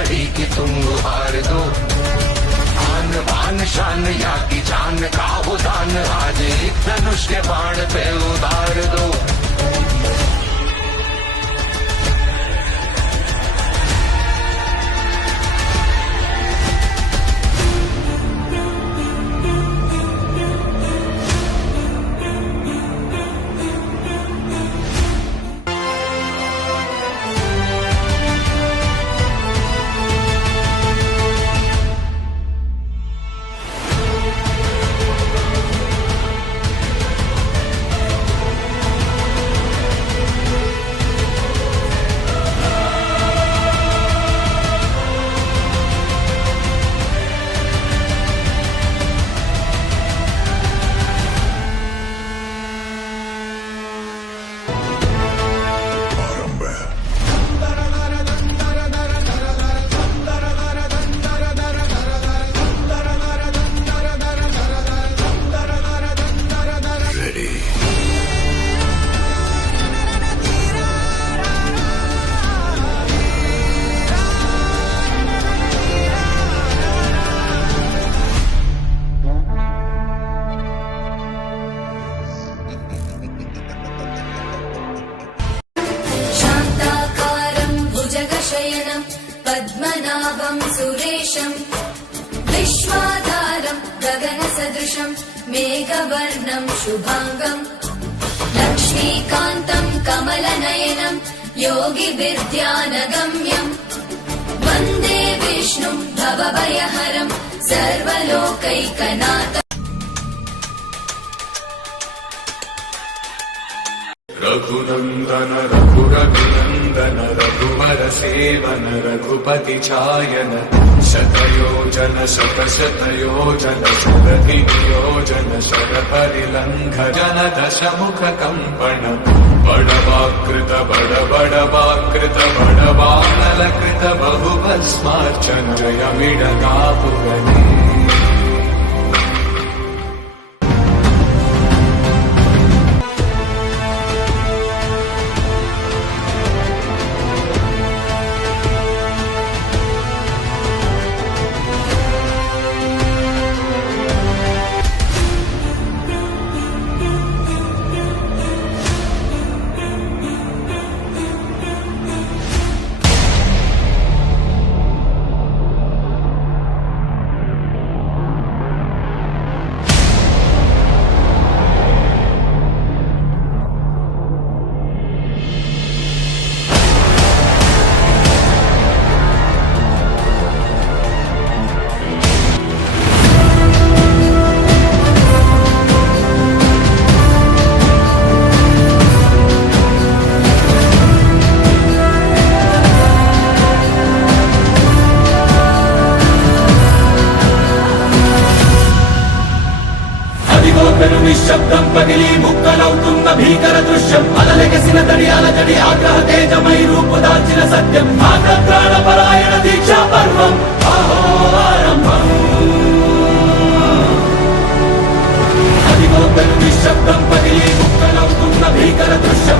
घड़ी की तुम हार दो। आन बान शान या की जान का हो दान, आज एक धनुष के बाण पे उतार दो। पद्मनाभं सुरेशं विश्वाधारं गगनसदृशं मेघवर्णं शुभांगं लक्ष्मीकान्तं कमलनयनं योगिविद्यानगम्यं वन्दे विष्णुं भवभयहरं सर्वलोकैकनाथम्। रघुनंदन रघुरघुनंदन रघुवर सेवन रघुपति चायन, शतयोजन शतशतयोजन शतदिव्योजन शरपरिलंघन दशमुख कंपन, बड़वाकृत बड़वाकृत बड़वानलकृत बहुभस्मार्चन, जयमिडगापुरने। నిశ్శబ్దం పగిలి ముక్కలవుతున్న భీకర దృశ్యం, అలలెగసిన తడియాల జడి ఆగ్రహ తేజమై రూపు దాల్చిన సత్యం, ఆగ్రహ పరాయణ దీక్షా పర్వం అహో ఆరంభం। అదిగో పెను నిశ్శబ్దం పగిలి ముక్కలవుతున్న భీకర దృశ్యం,